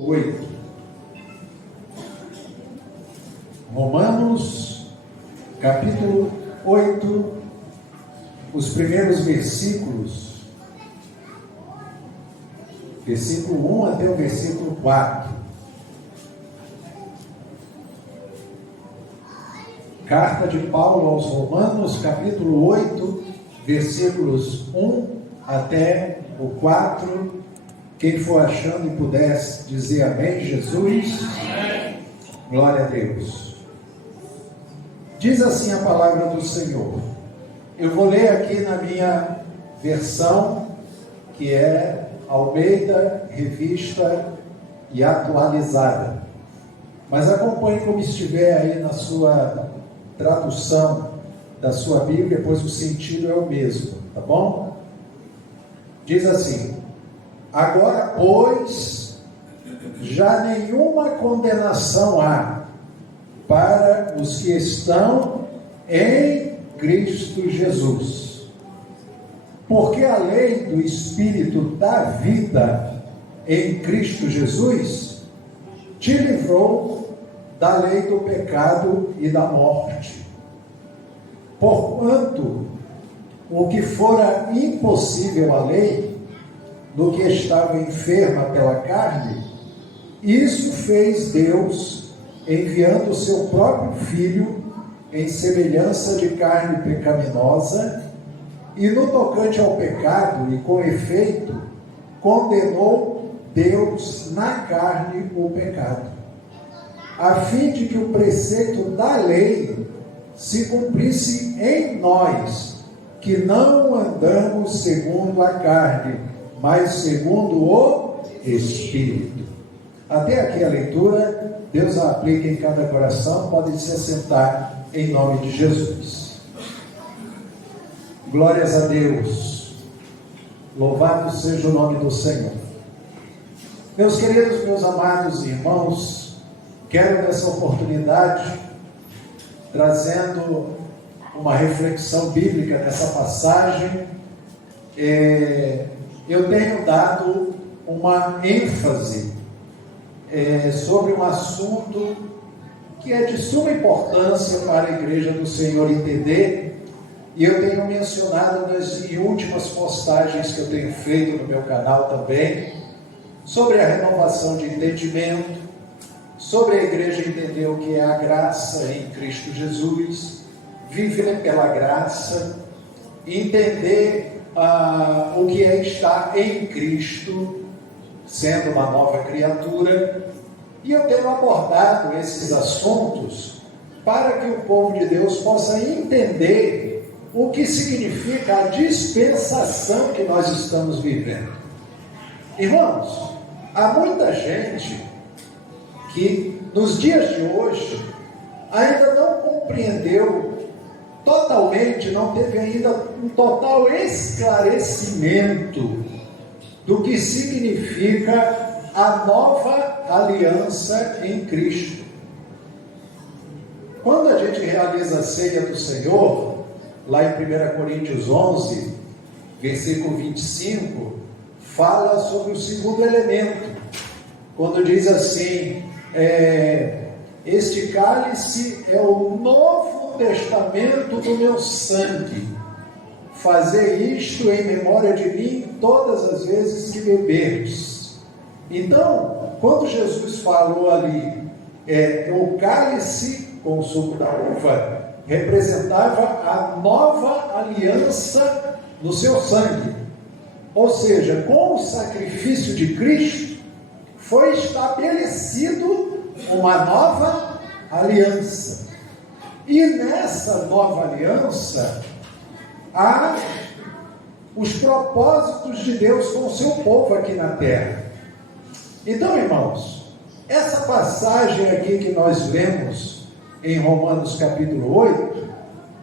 8. Romanos, capítulo 8, os primeiros versículos, versículo 1 até o versículo 4. Carta de Paulo aos Romanos, capítulo 8, versículos 1 até o 4. Quem for achando e pudesse dizer amém, Jesus. Amém. Glória a Deus. Diz assim a palavra do Senhor. Eu vou ler aqui na minha versão, que é Almeida, Revista e Atualizada. Mas acompanhe como estiver aí na sua tradução da sua Bíblia, pois o sentido é o mesmo, tá bom? Diz assim: agora, pois, já nenhuma condenação há para os que estão em Cristo Jesus. Porque a lei do Espírito da vida em Cristo Jesus te livrou da lei do pecado e da morte. Porquanto o que fora impossível à lei, no que estava enferma pela carne, isso fez Deus, enviando o seu próprio Filho em semelhança de carne pecaminosa, e no tocante ao pecado, e com efeito, condenou Deus na carne o pecado, a fim de que o preceito da lei se cumprisse em nós, que não andamos segundo a carne, mas segundo o Espírito. Até aqui a leitura. Deus a aplica em cada coração. Podem se assentar em nome de Jesus. Glórias a Deus. Louvado seja o nome do Senhor. Meus queridos, meus amados irmãos, quero nessa oportunidade, trazendo uma reflexão bíblica nessa passagem, eu tenho dado uma ênfase sobre um assunto que é de suma importância para a Igreja do Senhor entender, e eu tenho mencionado nas últimas postagens que eu tenho feito no meu canal também, sobre a renovação de entendimento, sobre a Igreja entender o que é a graça em Cristo Jesus, viver pela graça, entender o que é estar em Cristo, sendo uma nova criatura. E eu tenho abordado esses assuntos para que o povo de Deus possa entender o que significa a dispensação que nós estamos vivendo. Irmãos, há muita gente que nos dias de hoje ainda não compreendeu totalmente, não teve ainda um total esclarecimento do que significa a nova aliança em Cristo. Quando a gente realiza a ceia do Senhor, lá em 1 Coríntios 11, versículo 25, fala sobre o segundo elemento, quando diz assim: este cálice é o novo testamento do meu sangue, fazei isto em memória de mim todas as vezes que beberdes. Então, quando Jesus falou ali, o cálice com o suco da uva representava a nova aliança no seu sangue, ou seja, com o sacrifício de Cristo foi estabelecido uma nova aliança. E nessa nova aliança há os propósitos de Deus com o seu povo aqui na terra. Então, irmãos, essa passagem aqui que nós lemos em Romanos capítulo 8,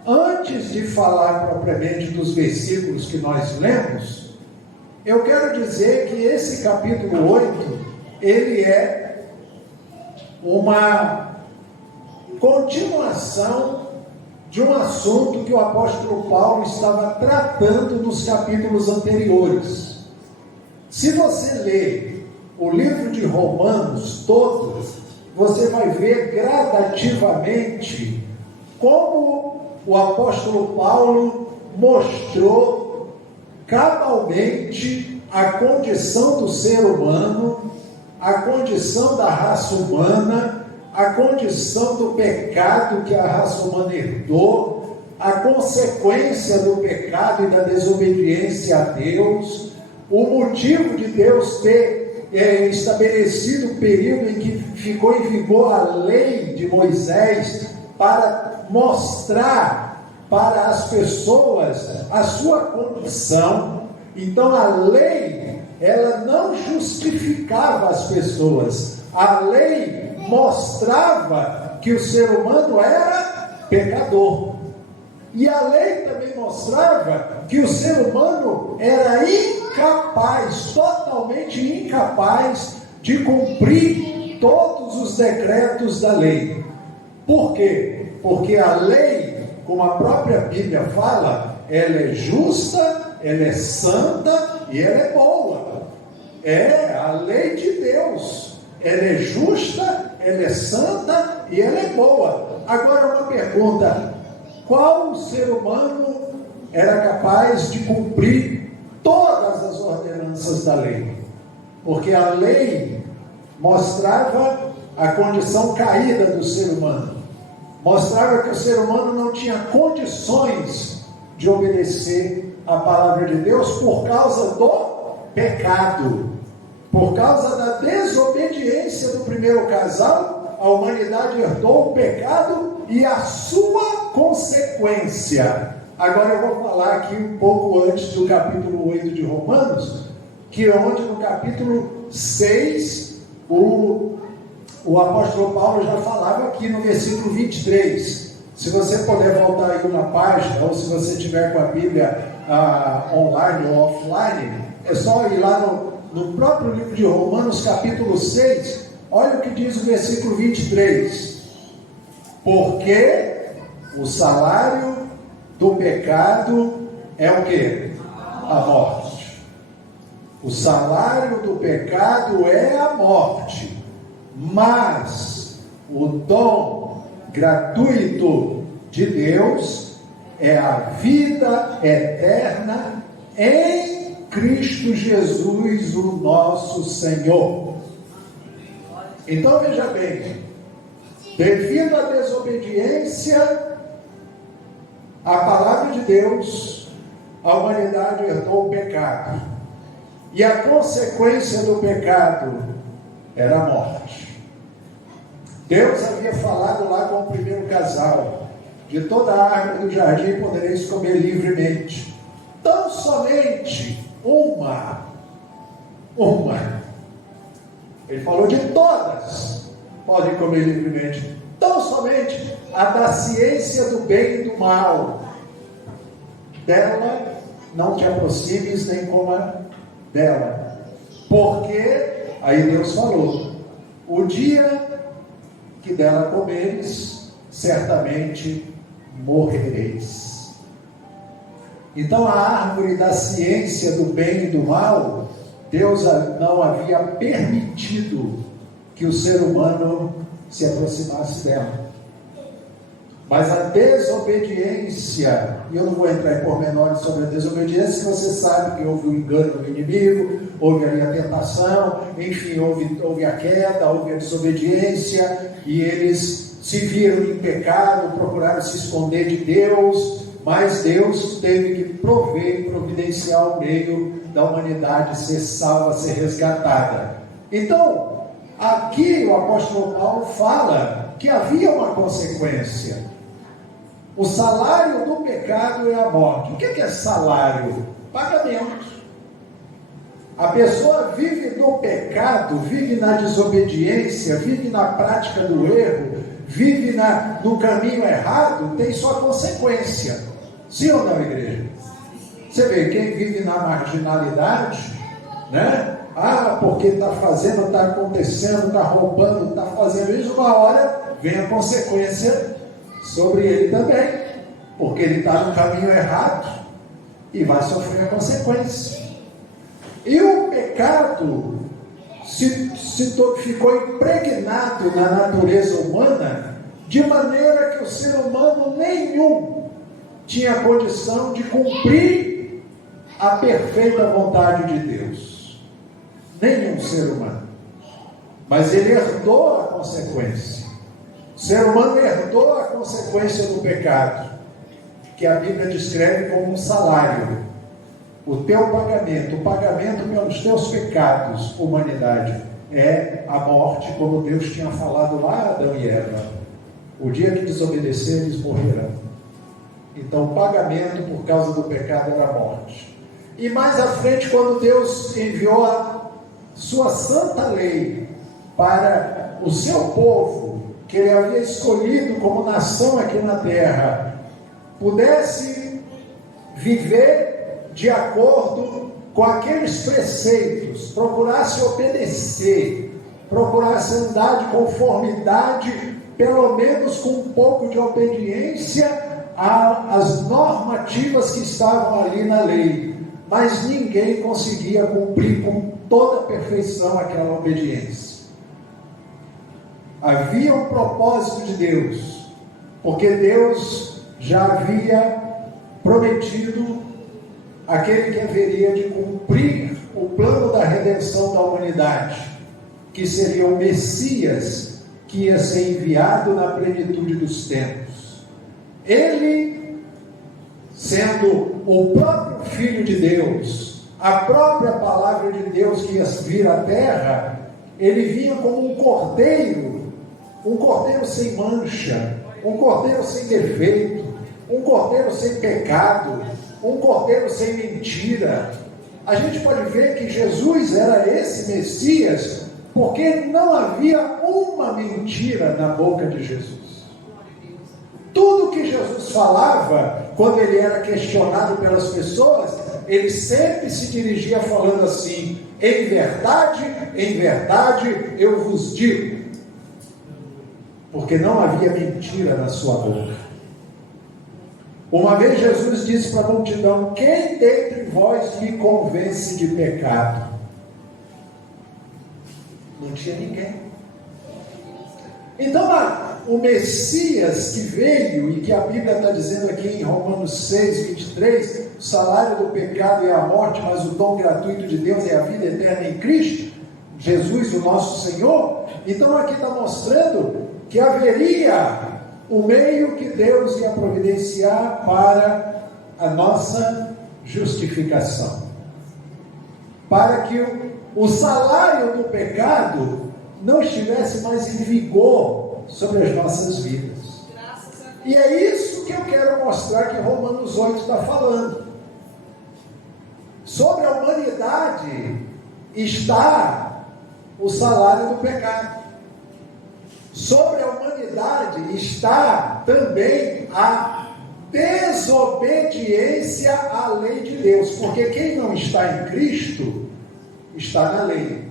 antes de falar propriamente dos versículos que nós lemos, eu quero dizer que esse capítulo 8, ele é uma continuação de um assunto que o apóstolo Paulo estava tratando nos capítulos anteriores. Se você ler o livro de Romanos todo, você vai ver gradativamente como o apóstolo Paulo mostrou cabalmente a condição do ser humano, a condição da raça humana, a condição do pecado que a raça humana herdou, a consequência do pecado e da desobediência a Deus, o motivo de Deus ter estabelecido o período em que ficou em vigor a lei de Moisés para mostrar para as pessoas a sua condição. Então a lei, ela não justificava as pessoas, a lei mostrava que o ser humano era pecador, e a lei também mostrava que o ser humano era incapaz, totalmente incapaz de cumprir todos os decretos da lei. Por quê? Porque a lei, como a própria Bíblia fala, ela é justa, ela é santa e ela é boa. É a lei de Deus, ela é justa, ela é santa e ela é boa. Agora uma pergunta: qual ser humano era capaz de cumprir todas as ordenanças da lei? Porque a lei mostrava a condição caída do ser humano, mostrava que o ser humano não tinha condições de obedecer a palavra de Deus por causa do pecado, por causa da desobediência do primeiro casal. A humanidade herdou o pecado e a sua consequência. Agora eu vou falar aqui um pouco antes do capítulo 8 de Romanos, que é onde no capítulo 6 o apóstolo Paulo já falava aqui no versículo 23. Se você puder voltar aí uma página, ou se você tiver com a Bíblia online ou offline, é só ir lá no próprio livro de Romanos, capítulo 6, olha o que diz o versículo 23. Porque o salário do pecado é o quê? A morte. O salário do pecado é a morte. Mas o dom gratuito de Deus é a vida eterna em Cristo Jesus, o nosso Senhor. Então veja bem, devido à desobediência à palavra de Deus, a humanidade herdou o pecado, e a consequência do pecado era a morte. Deus havia falado lá com o primeiro casal: de toda a árvore do jardim podereis comer livremente, tão somente uma. Ele falou: de todas podem comer livremente, tão somente a da ciência do bem e do mal, dela não te aproximes nem coma dela, porque, aí Deus falou, o dia que dela comeres, certamente morrereis. Então a árvore da ciência do bem e do mal, Deus não havia permitido que o ser humano se aproximasse dela. Mas a desobediência, e eu não vou entrar em pormenores sobre a desobediência, você sabe que houve o engano do inimigo, houve ali a tentação, enfim, houve a queda, houve a desobediência, e eles se viram em pecado, procuraram se esconder de Deus, mas Deus teve que prover e providenciar o meio da humanidade ser salva, ser resgatada. Então, aqui o apóstolo Paulo fala que havia uma consequência. O salário do pecado é a morte. O que é salário? Pagamento. A pessoa vive no pecado, vive na desobediência, vive na prática do erro, vive no caminho errado, tem sua consequência. Sim ou não, igreja? Você vê, quem vive na marginalidade, né? Porque está fazendo, está acontecendo, está roubando, está fazendo isso, uma hora vem a consequência sobre ele também, porque ele está no caminho errado e vai sofrer a consequência. E o pecado ficou impregnado na natureza humana, de maneira que o ser humano nenhum tinha condição de cumprir a perfeita vontade de Deus. Nenhum ser humano. Mas ele herdou a consequência. O ser humano herdou a consequência do pecado, que a Bíblia descreve como um salário. O teu pagamento, o pagamento pelos teus pecados, humanidade, é a morte, como Deus tinha falado lá a Adão e Eva. O dia que desobedecer, eles morrerão. Então, o pagamento por causa do pecado era a morte. E mais à frente, quando Deus enviou a sua santa lei para o seu povo, que ele havia escolhido como nação aqui na terra, pudesse viver de acordo com aqueles preceitos, procurasse obedecer, procurasse andar de conformidade, pelo menos com um pouco de obediência às normativas que estavam ali na lei, mas ninguém conseguia cumprir com toda a perfeição aquela obediência. Havia um propósito de Deus, porque Deus já havia prometido aquele que haveria de cumprir o plano da redenção da humanidade, que seria o Messias, que ia ser enviado na plenitude dos tempos. Ele, sendo o próprio Filho de Deus, a própria palavra de Deus que ia vir à terra, ele vinha como um cordeiro sem mancha, um cordeiro sem defeito, um cordeiro sem pecado, um cordeiro sem mentira. A gente pode ver que Jesus era esse Messias, porque não havia uma mentira na boca de Jesus. Tudo que Jesus falava, quando ele era questionado pelas pessoas, ele sempre se dirigia falando assim: em verdade, eu vos digo. Porque não havia mentira na sua boca. Uma vez Jesus disse para a multidão: quem dentre vós me convence de pecado? Não tinha ninguém. Então, o Messias que veio, e que a Bíblia está dizendo aqui em Romanos 6, 23, o salário do pecado é a morte, mas o dom gratuito de Deus é a vida eterna em Cristo, Jesus, o nosso Senhor. Então aqui está mostrando que haveria o meio que Deus ia providenciar para a nossa justificação, para que o salário do pecado não estivesse mais em vigor sobre as nossas vidas. E é isso que eu quero mostrar que Romanos 8 está falando. Sobre a humanidade está o salário do pecado. Sobre a humanidade está também a desobediência à lei de Deus, porque quem não está em Cristo está na lei.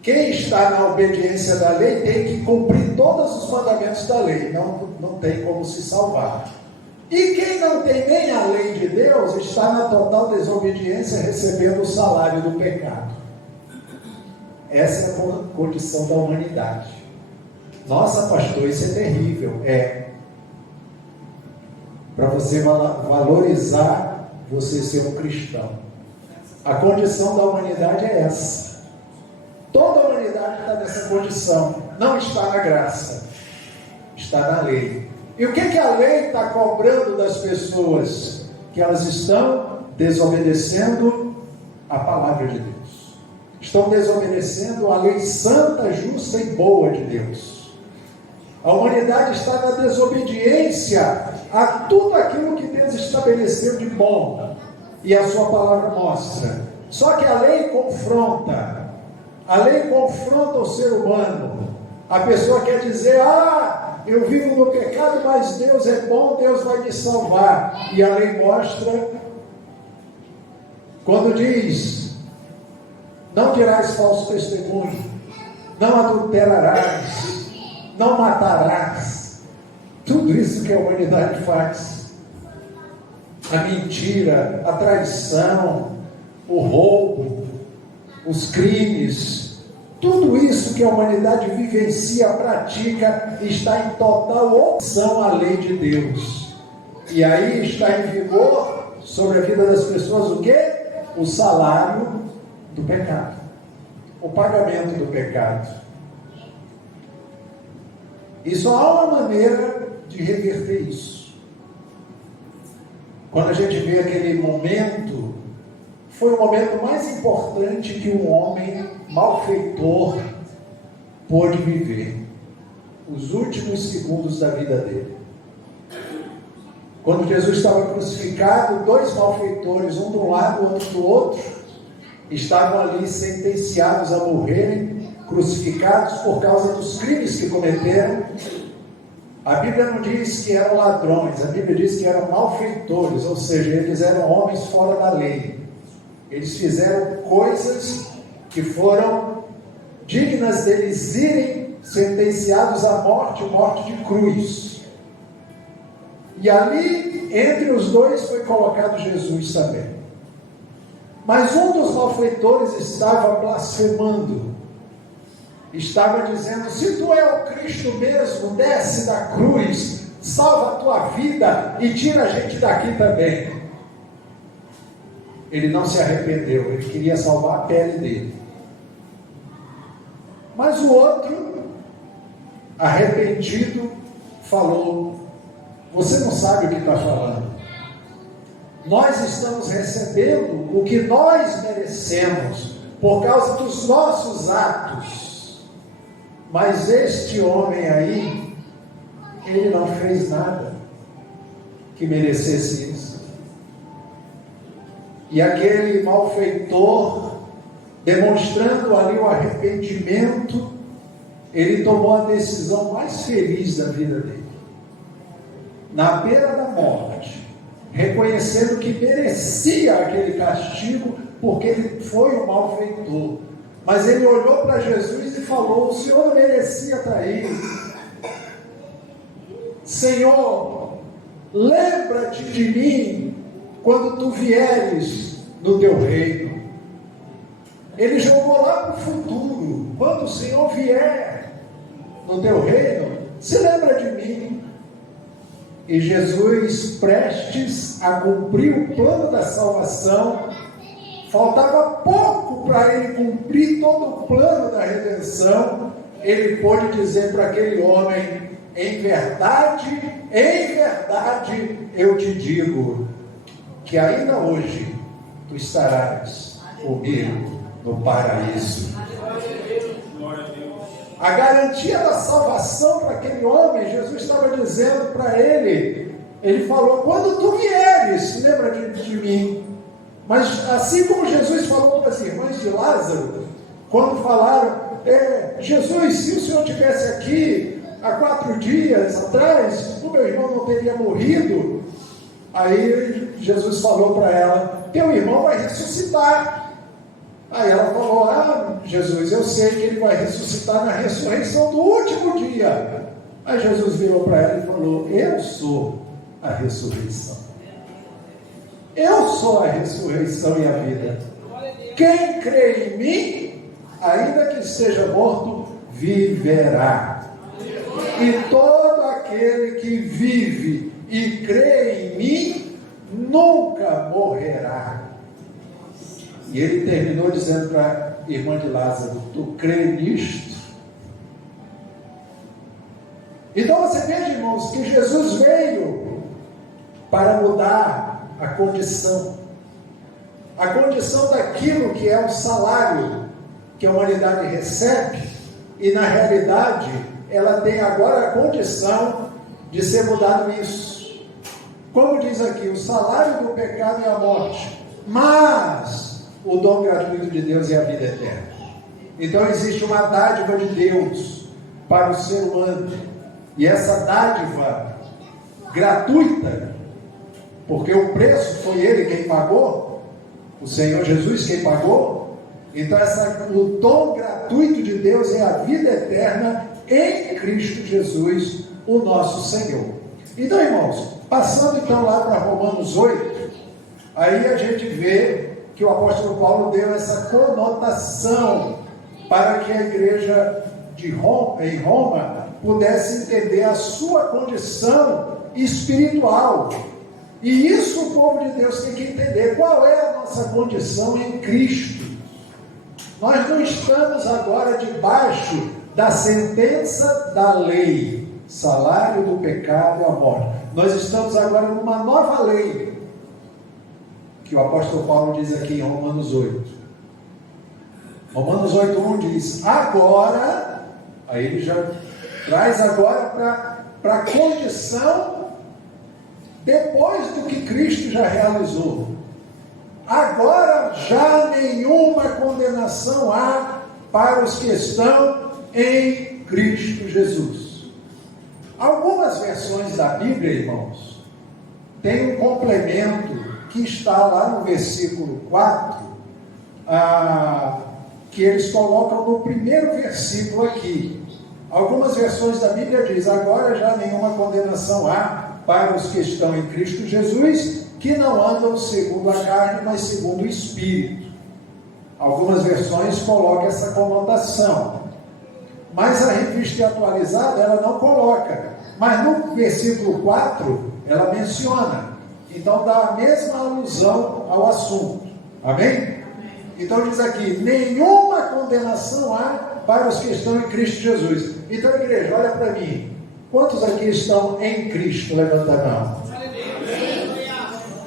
Quem está na obediência da lei tem que cumprir todos os mandamentos da lei, não tem como se salvar. E quem não tem nem a lei de Deus está na total desobediência, recebendo o salário do pecado. Essa é a condição da humanidade. Nossa, pastor, isso é terrível. Para você valorizar você ser um cristão. A condição da humanidade é essa. Toda a humanidade está nessa condição. Não está na graça, está na lei. E o que a lei está cobrando das pessoas? Que elas estão desobedecendo a palavra de Deus. Estão desobedecendo a lei santa, justa e boa de Deus. A humanidade está na desobediência a tudo aquilo que Deus estabeleceu de bom. E a sua palavra mostra. Só que a lei confronta. A lei confronta o ser humano. A pessoa quer dizer: eu vivo no pecado, mas Deus é bom, Deus vai me salvar. E a lei mostra, quando diz: não dirás falso testemunho, não adulterarás, não matarás. Tudo isso que a humanidade faz. A mentira, a traição, o roubo, os crimes, Tudo isso que a humanidade vivencia, pratica, está em total oposição à lei de Deus. E aí está em vigor sobre a vida das pessoas o quê? O salário do pecado. O pagamento do pecado. E só há uma maneira de reverter isso. Quando a gente vê aquele momento, foi o momento mais importante que um homem malfeitor pôde viver. Os últimos segundos da vida dele. Quando Jesus estava crucificado, dois malfeitores, um de um lado, outro do outro, estavam ali sentenciados a morrerem, crucificados por causa dos crimes que cometeram. A Bíblia não diz que eram ladrões, a Bíblia diz que eram malfeitores, ou seja, eles eram homens fora da lei. Eles fizeram coisas que foram dignas deles irem sentenciados à morte, morte de cruz. E ali, entre os dois, foi colocado Jesus também. Mas um dos malfeitores estava blasfemando. Estava dizendo: se tu é o Cristo mesmo, desce da cruz, salva a tua vida e tira a gente daqui também. Ele não se arrependeu, ele queria salvar a pele dele. Mas o outro, arrependido, falou: você não sabe o que está falando. Nós estamos recebendo o que nós merecemos por causa dos nossos atos. Mas este homem aí, ele não fez nada que merecesse isso. E aquele malfeitor, demonstrando ali o arrependimento, ele tomou a decisão mais feliz da vida dele. Na beira da morte, reconhecendo que merecia aquele castigo, porque ele foi um malfeitor. Mas ele olhou para Jesus e falou: o Senhor não merecia estar aí. Senhor, lembra-te de mim quando tu vieres no teu reino. Ele jogou lá para o futuro. Quando o Senhor vier no teu reino, se lembra de mim. E Jesus, prestes a cumprir o plano da salvação, faltava pouco para ele cumprir todo o plano da redenção, ele pôde dizer para aquele homem: em verdade, eu te digo, que ainda hoje tu estarás comigo no paraíso. A garantia da salvação para aquele homem, Jesus estava dizendo para ele, ele falou: quando tu vieres, lembra de mim. Mas assim como Jesus falou para as irmãs de Lázaro, quando falaram: Jesus, se o Senhor estivesse aqui há 4 dias atrás, o meu irmão não teria morrido. Aí Jesus falou para ela: teu irmão vai ressuscitar. Aí ela falou: Jesus, eu sei que ele vai ressuscitar na ressurreição do último dia. Aí Jesus virou para ela e falou: eu sou a ressurreição. Eu sou a ressurreição e a vida. Quem crê em mim, ainda que esteja morto, viverá. E todo aquele que vive e crê em mim, nunca morrerá. E ele terminou dizendo para a irmã de Lázaro: tu crê nisto? Então você veja, irmãos, que Jesus veio para mudar a condição daquilo que é o salário que a humanidade recebe, e na realidade ela tem agora a condição de ser mudado nisso. Como diz aqui, o salário do pecado é a morte, mas o dom gratuito de Deus é a vida eterna. Então existe uma dádiva de Deus para o ser humano, e essa dádiva gratuita, porque o preço foi Ele quem pagou, o Senhor Jesus quem pagou. Então o dom gratuito de Deus é a vida eterna em Cristo Jesus, o nosso Senhor. Então, irmãos, passando então lá para Romanos 8, aí a gente vê que o apóstolo Paulo deu essa conotação para que a igreja em Roma pudesse entender a sua condição espiritual. E isso o povo de Deus tem que entender. Qual é a nossa condição em Cristo? Nós não estamos agora debaixo da sentença da lei, salário do pecado é a morte. Nós estamos agora numa nova lei, que o apóstolo Paulo diz aqui em Romanos 8. Romanos 8:1 diz, agora, aí ele já traz agora para a condição depois do que Cristo já realizou. Agora já nenhuma condenação há para os que estão em Cristo Jesus. Algumas versões da Bíblia, irmãos, tem um complemento que está lá no versículo 4, que eles colocam no primeiro versículo aqui. Algumas versões da Bíblia diz, agora já nenhuma condenação há para os que estão em Cristo Jesus, que não andam segundo a carne, mas segundo o Espírito. Algumas versões colocam essa conotação, mas a revista atualizada ela não coloca, mas no versículo 4 ela menciona, então dá a mesma alusão ao assunto, amém? Então diz aqui, nenhuma condenação há para os que estão em Cristo Jesus. Então igreja, olha para mim, quantos aqui estão em Cristo? Levanta a mão.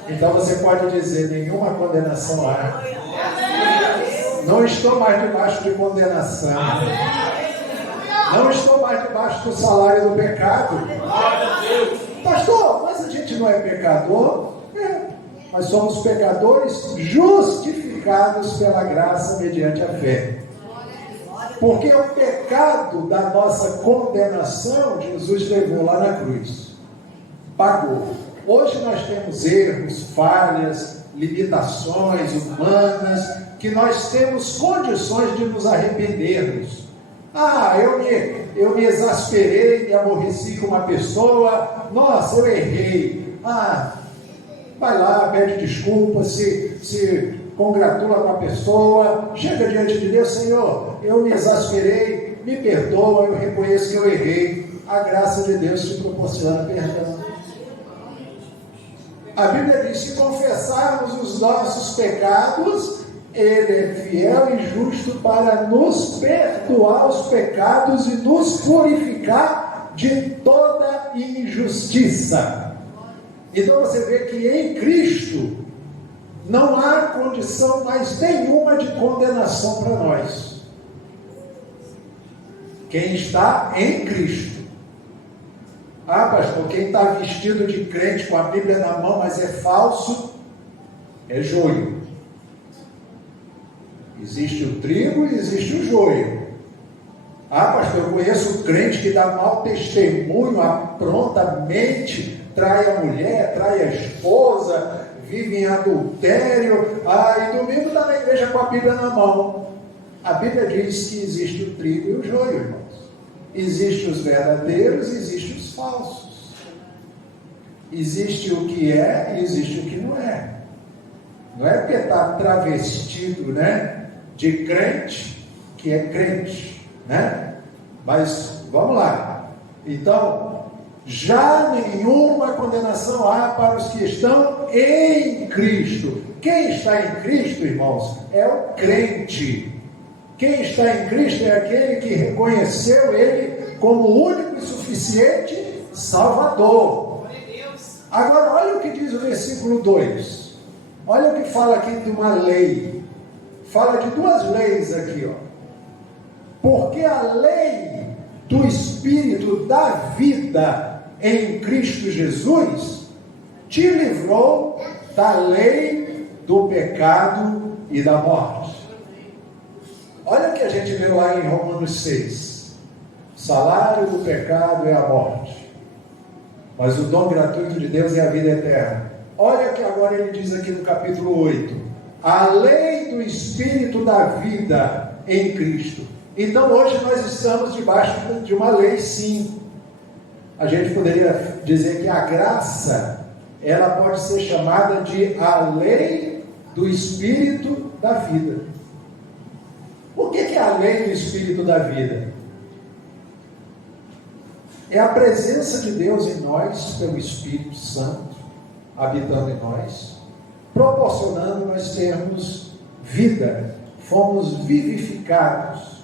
Então você pode dizer, nenhuma condenação há. Não estou mais debaixo de condenação. Não estou mais debaixo do salário do pecado. Pastor, mas a gente não é pecador? Nós somos pecadores justificados pela graça mediante a fé. Porque o pecado da nossa condenação, Jesus levou lá na cruz. Pagou. Hoje nós temos erros, falhas, limitações humanas, que nós temos condições de nos arrependermos. Eu me exasperei, me aborreci com uma pessoa, nossa, eu errei. Vai lá, pede desculpa, se congratula com a pessoa, chega diante de Deus, Senhor, eu me exasperei, me perdoa, eu reconheço que eu errei. A graça de Deus te proporciona perdão. A Bíblia diz, se confessarmos os nossos pecados, Ele é fiel e justo para nos perdoar os pecados e nos purificar de toda injustiça. Então você vê que em Cristo não há condição mais nenhuma de condenação para nós. Quem está em Cristo. Pastor, quem está vestido de crente com a Bíblia na mão, mas é falso, é joio. Existe o trigo e existe o joio. Pastor, eu conheço crente que dá mau testemunho, prontamente trai a mulher, trai a esposa, vive em adultério, e domingo está na igreja com a Bíblia na mão. A Bíblia diz que existe o trigo e o joio, irmãos. Existem os verdadeiros e existem os falsos. Existe o que é e existe o que não é. Não é porque está travestido, né, de crente que é crente, né? Mas vamos lá. Então, já nenhuma condenação há para os que estão em Cristo. Quem está em Cristo, irmãos, é o crente. Quem está em Cristo é aquele que reconheceu Ele como o único e suficiente Salvador. Agora, olha o que diz o versículo 2. Olha o que fala aqui de uma lei. Fala de duas leis aqui, ó. Porque a lei do Espírito da vida em Cristo Jesus te livrou da lei do pecado e da morte. Olha o que a gente vê lá em Romanos 6. O salário do pecado é a morte, mas o dom gratuito de Deus é a vida eterna. Olha que agora ele diz aqui no capítulo 8. A lei do Espírito da vida em Cristo. Então hoje nós estamos debaixo de uma lei, sim. A gente poderia dizer que a graça, ela pode ser chamada de a lei do Espírito da vida. O que é a lei do Espírito da vida? É a presença de Deus em nós, pelo Espírito Santo, habitando em nós, proporcionando nós termos vida, fomos vivificados.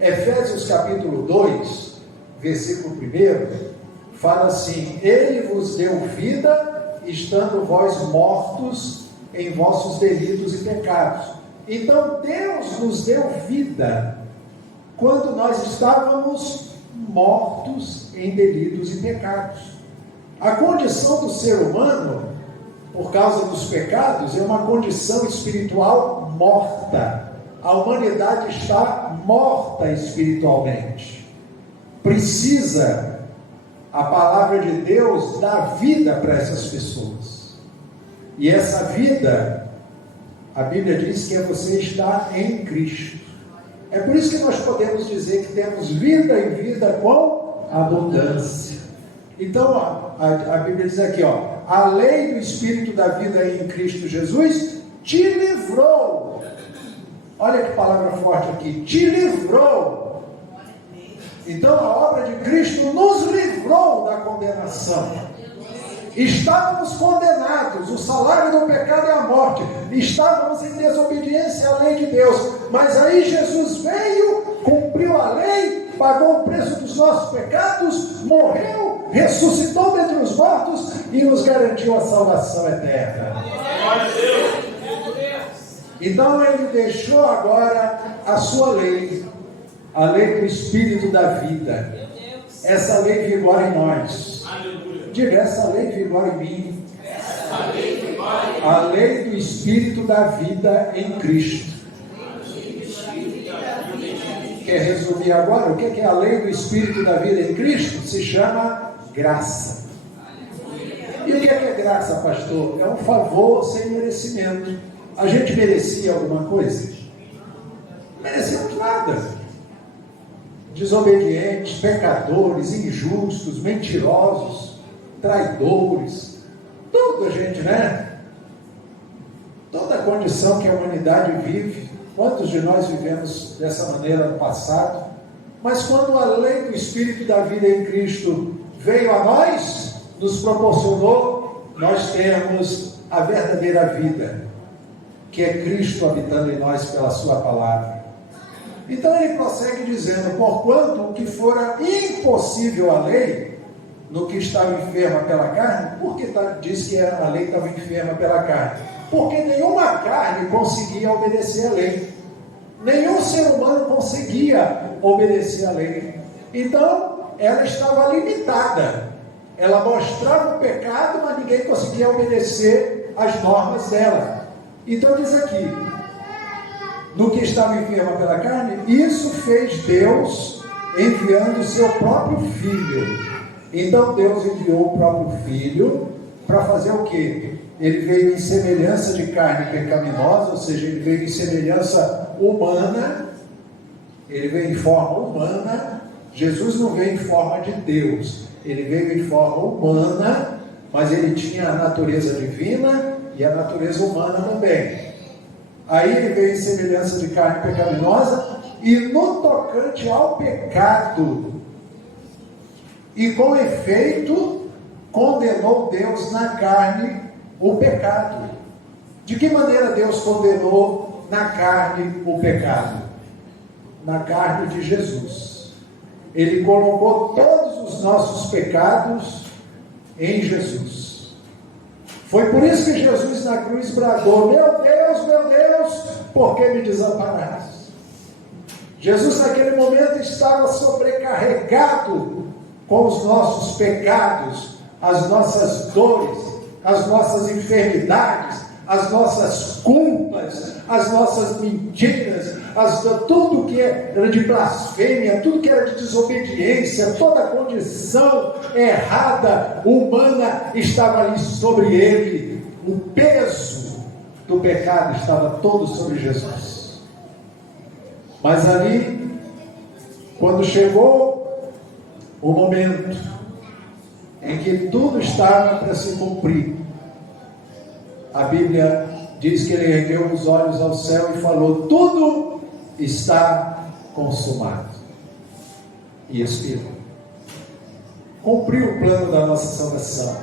Efésios capítulo 2, versículo 1, fala assim: Ele vos deu vida, estando vós mortos em vossos delitos e pecados. Então Deus nos deu vida quando nós estávamos mortos em delitos e pecados. A condição do ser humano, por causa dos pecados, é uma condição espiritual morta. A humanidade está morta espiritualmente. Precisa a palavra de Deus dar vida para essas pessoas. E essa vida, a Bíblia diz que é você estar em Cristo. É por isso que nós podemos dizer que temos vida e vida com abundância. Então, a Bíblia diz aqui, a lei do Espírito da vida em Cristo Jesus te livrou. Olha que palavra forte aqui, te livrou. Então, a obra de Cristo nos livrou da condenação. Estávamos condenados, o salário do pecado é a morte, estávamos em desobediência à lei de Deus, mas aí Jesus veio, cumpriu a lei, pagou o preço dos nossos pecados, morreu, ressuscitou dentre os mortos e nos garantiu a salvação eterna. Então ele deixou agora a sua lei, a lei do Espírito da vida. Essa lei vigora em nós. Diga, essa lei vigora em mim. A lei do Espírito da vida em Cristo. Quer resumir agora? O que é a lei do Espírito da vida em Cristo? Se chama graça. E o que é graça, pastor? É um favor sem merecimento. A gente merecia alguma coisa? Não merecemos nada. Desobedientes, pecadores, injustos, mentirosos, traidores, toda a gente, né? Toda a condição que a humanidade vive. Quantos de nós vivemos dessa maneira no passado? Mas quando a lei do Espírito da vida em Cristo veio a nós, nos proporcionou, nós temos a verdadeira vida, que é Cristo habitando em nós pela sua palavra. Então ele prossegue dizendo: porquanto o que fora impossível à lei, no que estava enferma pela carne. Por que diz que a lei estava enferma pela carne? Porque nenhuma carne conseguia obedecer a lei. Nenhum ser humano conseguia obedecer a lei. Então, ela estava limitada. Ela mostrava o pecado, mas ninguém conseguia obedecer às normas dela. Então diz aqui, no que estava enferma pela carne, isso fez Deus enviando o seu próprio Filho. Então Deus enviou o próprio Filho para fazer o quê? Ele veio em semelhança de carne pecaminosa, ou seja, ele veio em semelhança humana, ele veio em forma humana. Jesus não veio em forma de Deus, ele veio em forma humana, mas ele tinha a natureza divina e a natureza humana também. Aí ele veio em semelhança de carne pecaminosa, e no tocante ao pecado, e com efeito, condenou Deus na carne o pecado. De que maneira Deus condenou na carne o pecado? Na carne de Jesus. Ele colocou todos os nossos pecados em Jesus. Foi por isso que Jesus na cruz bradou: meu Deus, por que me desamparaste? Jesus naquele momento estava sobrecarregado com os nossos pecados, as nossas dores, as nossas enfermidades, as nossas culpas, as nossas mentiras, tudo que era de blasfêmia, tudo que era de desobediência, toda a condição errada, humana, estava ali sobre ele. O peso do pecado estava todo sobre Jesus. Mas ali, quando chegou o momento em que tudo estava para se cumprir, a Bíblia diz que ele ergueu os olhos ao céu e falou: tudo está consumado. E expirou. Cumpriu o plano da nossa salvação.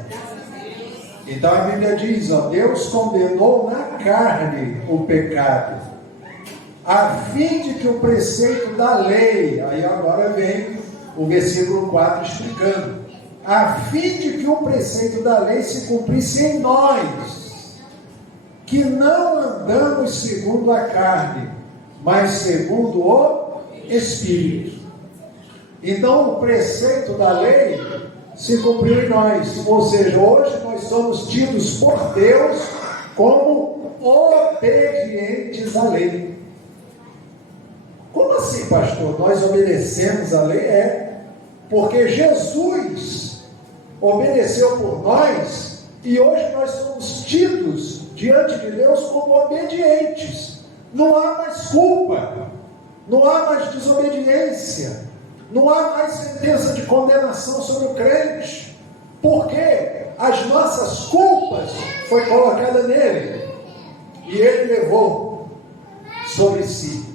Então a Bíblia diz, ó, Deus condenou na carne o pecado, a fim de que o preceito da lei, aí agora vem o versículo 4 explicando, a fim de que o preceito da lei se cumprisse em nós, que não andamos segundo a carne, mas segundo o Espírito. Então o preceito da lei se cumpriu em nós, ou seja, hoje nós somos tidos por Deus como obedientes à lei. Como assim, pastor? Nós obedecemos a lei? Porque Jesus obedeceu por nós e hoje nós somos tidos diante de Deus como obedientes. Não há mais culpa, não há mais desobediência, não há mais sentença de condenação sobre o crente, porque as nossas culpas foi colocada nele e ele levou sobre si,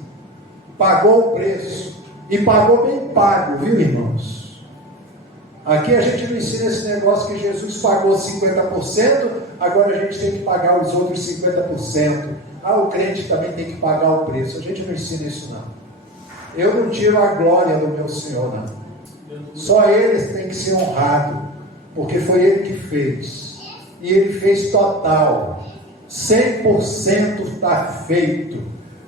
pagou o preço e pagou bem pago, viu, irmãos? Aqui a gente não ensina esse negócio que Jesus pagou 50%, agora a gente tem que pagar os outros 50%. O crente também tem que pagar o preço. A gente não ensina isso, não. Eu não tiro a glória do meu Senhor, não. Só Ele tem que ser honrado, porque foi Ele que fez. E Ele fez total. 100% está feito.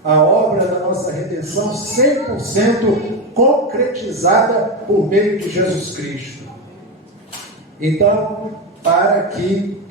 A obra da nossa redenção 100% concretizada por meio de Jesus Cristo. Então, para que